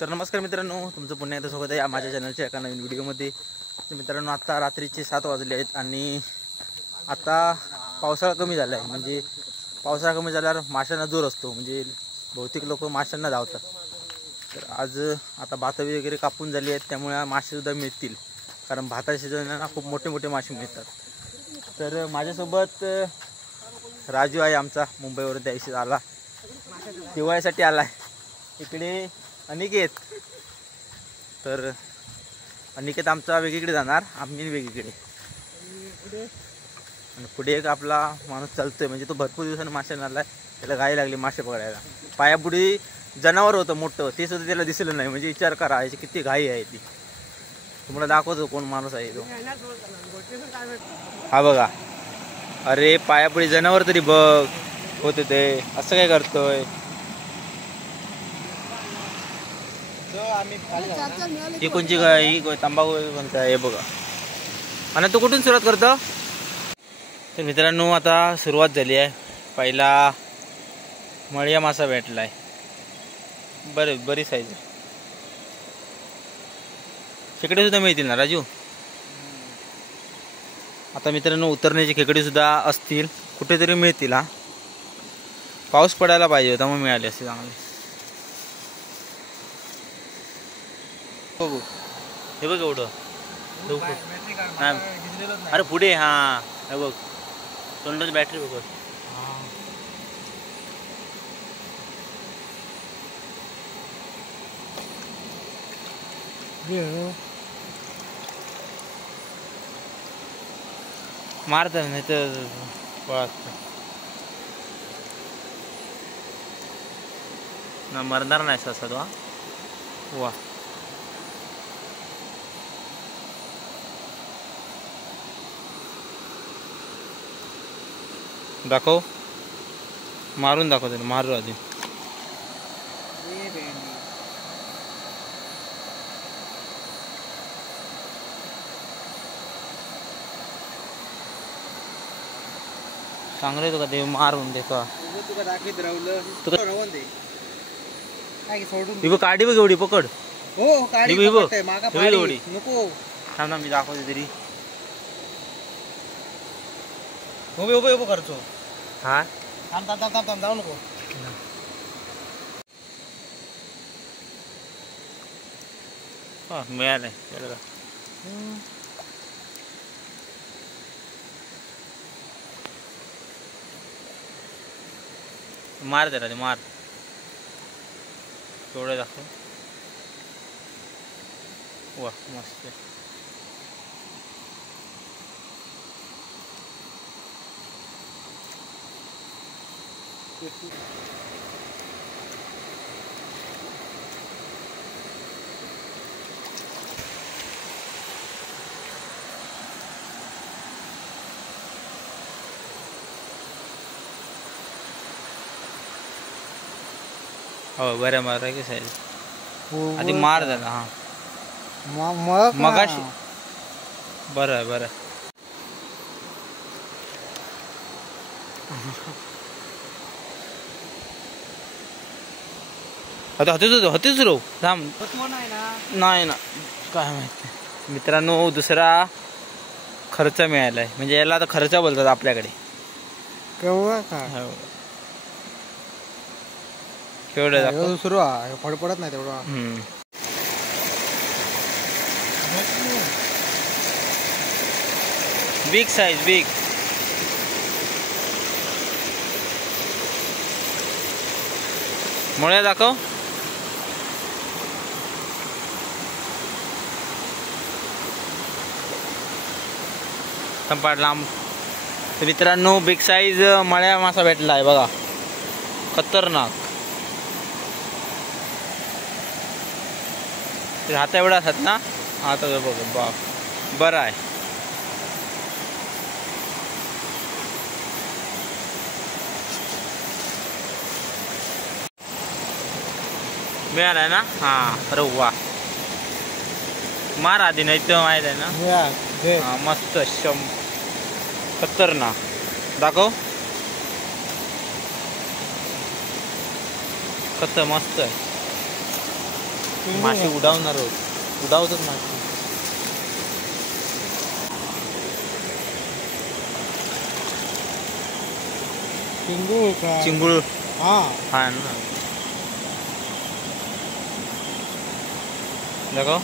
तर नमस्कार मित्रांनो, तुमचं पुन्हा एकदा स्वागत आहे माझ्या चॅनलच्या एका नवीन व्हिडिओमध्ये। तर मित्रांनो, आता रात्रीचे 7 वाजले आहेत आणि आता पावसाळा कमी झाला आहे। म्हणजे पावसाळा कमी झाल्यावर माशांना जोर असतो, म्हणजे बहुतेक लोक माशांना धावतात। तर आज आता भात वगैरे कापून झाली आहेत, त्यामुळे मासेसुद्धा मिळतील, कारण भाताच्या सीजनला खूप मोठे मोठे मासे मिळतात। तर माझ्यासोबत राजू आहे, आमचा मुंबईवरून त्याशी आला, दिवाळीसाठी आला आहे। इकडे अनिकेत, तर अनिकेत आमचा वेगळीकडे जाणार, आम्ही वेगळीकडे। आणि पुढे एक आपला माणूस चालतोय, म्हणजे तो भरपूर दिवसांनी मासे आलाय, त्याला घाई लागली मासे पकडायला। पायापुढे जनावर होतं मोठं, ते सुद्धा त्याला दिसलं नाही, म्हणजे विचार करा याची किती घाई आहे ती। तुम्हाला दाखवतो कोण माणूस आहे तो, हा बघा। अरे पायापुढे जनावर तरी बघ होते ते, असं काय करतोय? ही कोणची गाय? तंबाखू कोणता आहे बघा। आणि तू कुठून सुरुवात करतो? तर मित्रांनो, आता सुरुवात झाली आहे। पहिला मळ्या मासा भेटलाय, बरी साईज। खेकडे सुद्धा मिळतील ना राजू? आता मित्रांनो, उतरण्याची खेकडे सुद्धा असतील, कुठेतरी मिळतील। हा पाऊस पडायला पाहिजे होता, मग मिळाले असते चांगले। बघू, हे बघ एवढं। अरे पुढे, हा हे बघ, तोंडाची बॅटरी बघ। मारत नाही तर ना, मरणार नाही ससा तो। वा, दाखव, मारून दाखव त्याला, मारू आधी। चांगलं तो का ते मार म्हणते का काढी बघ एवढी, पकड। हो काढी एवढी नको, थांब ना मी दाखवते तरी। उभे उभे उभं करतो, हा थांब थांब थांब थांब, जाऊ नको। हा मिळालंय, मार त्याला ते, मार तेवढं दाखव। वा मस्त। हो बरं, मार की साईज आधी मार झाला। हा मगाशी बरं आहे, बरं। आता होतेच रो, थांब नाही ना, काय माहिती। मित्रांनो, दुसरा खर्च मिळालाय, म्हणजे याला आता खर्च बोलतात आपल्याकडे। केवढं सुरू फडफडत नाही तेवढं। Big size, big. मुळे दाखव। संपाट लांब। तर मित्रांनो, बिग साइज मळ्या मासा भेटला आहे बघा, खतरनाक। ते हाता एवढा असतात ना, आता बघ बाप, बरं आहे। मिळालाय ना, हा। अरे वा, मार आधी, नाही तर माहित आहे ना। हा मस्त, खतरनाक, दाखव। मस्त आहे। मासे उडावणार आहोत, उडावतात मासे. चिंगूळ हा ना, देखो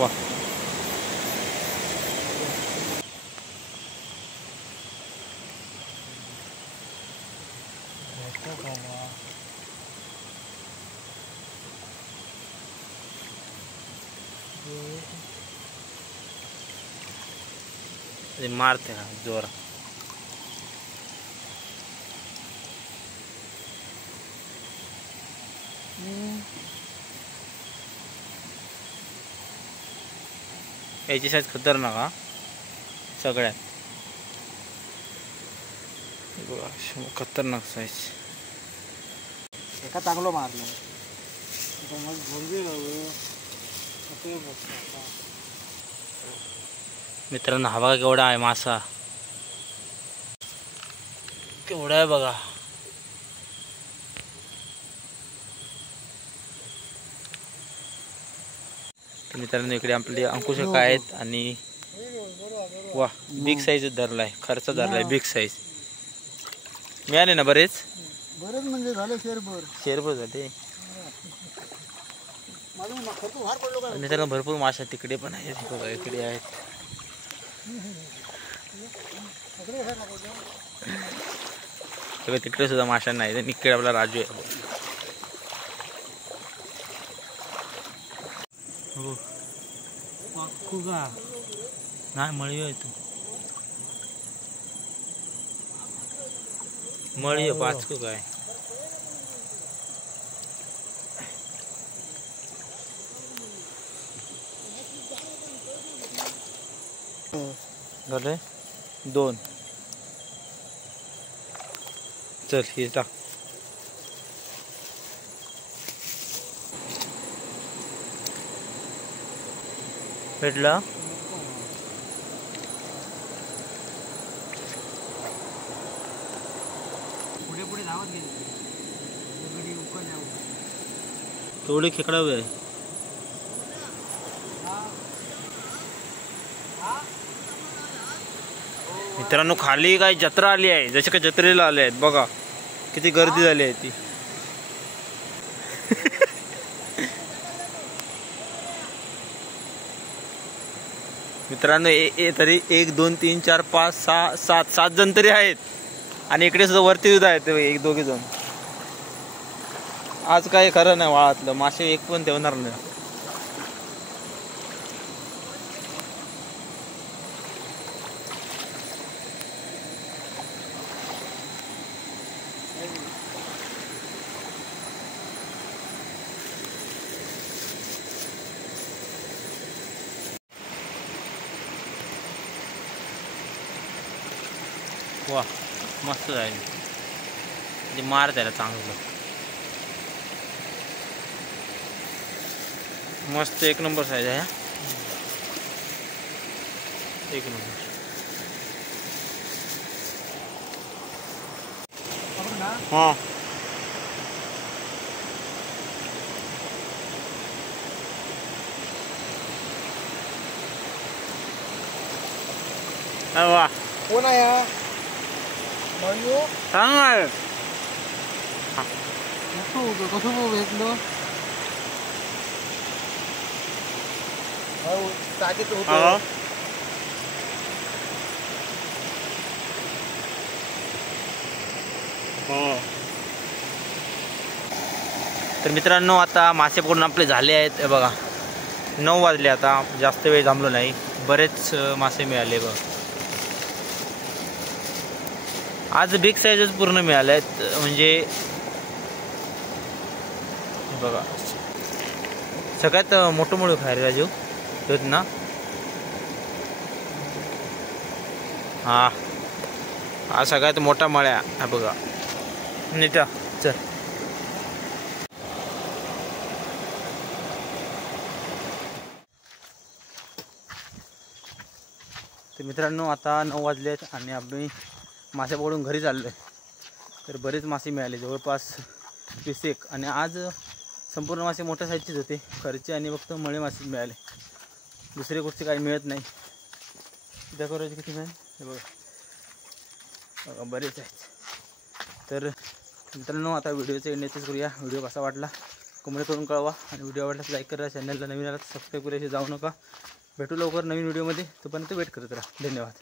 वाह. मारते हा जोरा. याची साईज खतरनाक हा सगळ्यात. खतरनाक साईज. एका चांगलं मारलं. मित्रांनो हा बघा केवढा आहे मासा, केवढा आहे बघा. मित्रांनो इकडे आपले अंकुश काय आहेत आणि वा बिग साईज धरलाय, खर्च धरलाय बिग साईज. मिळाले ना बरेच म्हणजे झाले शेरभर झाले. मित्रांनो भरपूर मासे तिकडे पण आहेत बघा, इकडे आहेत. तिकडे सुद्धा माशा नाही. इकडे आपला राजू आहे. नाही मळी आहे तू, मळी आहे पाचकू काय. झाले 2. चल हे टाक. भेटला. पुढे पुढे धावत गेले. तेवढे खेकडावे आहे. मित्रांनो खाली काय जत्रा आली आहे, जसे काय जत्रेला आले आहेत बघा, किती गर्दी झाली आहे ती. मित्रांनो तरी 1 2 3 4 5 6 7 जण तरी आहेत. आणि इकडे सुद्धा वरती सुद्धा आहेत 1 2 जण. आज काय खरं नाही, वाळातलं मासे एक पण ठेवणार नाही. वा मस्त आहे. म्हणजे मार त्याला चांगलं मस्त. 1 नंबर साईज आहे. 1 नंबर. हाँ वाह कोण आहे चांगलं कसं भेटलं. ताकीत होतं. तर मित्रांनो आता मासे पकडून आपले झाले आहेत. हे बघा 9 वाजले. आता जास्त वेळ थांबलो नाही, बरेच मासे मिळाले बघा. आज बिग साईजच पूर्ण मिळाले आहेत. म्हणजे बघा सगळ्यात मोठं मोठं खाय राजू होत ना. हा सगळ्यात मोठा मळ्या हा बघा. नीटा चल. तर मित्रांनो आता 9 वाजलेत आणि आम्ही मासे पकडून घरी चाललो आहे. तर बरेच मासे मिळाले, जवळपास 20 एक. आणि आज संपूर्ण मासे मोठ्या साईजचेच होते, खर्चे आणि फक्त मळे मासे मिळाले, दुसरी गोष्टी काही मिळत नाही. दाखवायचे किती मिळेल हे बघा, बरेच आहेत. तर मित्रांनो आता व्हिडिओचं एंड येथेच करूया. व्हिडिओ कसा वाटला कमेंट करून कळवा आणि व्हिडिओ आवडल्यास लाईक करा. चॅनलला नवीन आला तर सबस्क्राईब करायचे जाऊ नका. भेटू लवकर नवीन व्हिडिओमध्ये, तोपर्यंत वेट करत राहा. धन्यवाद.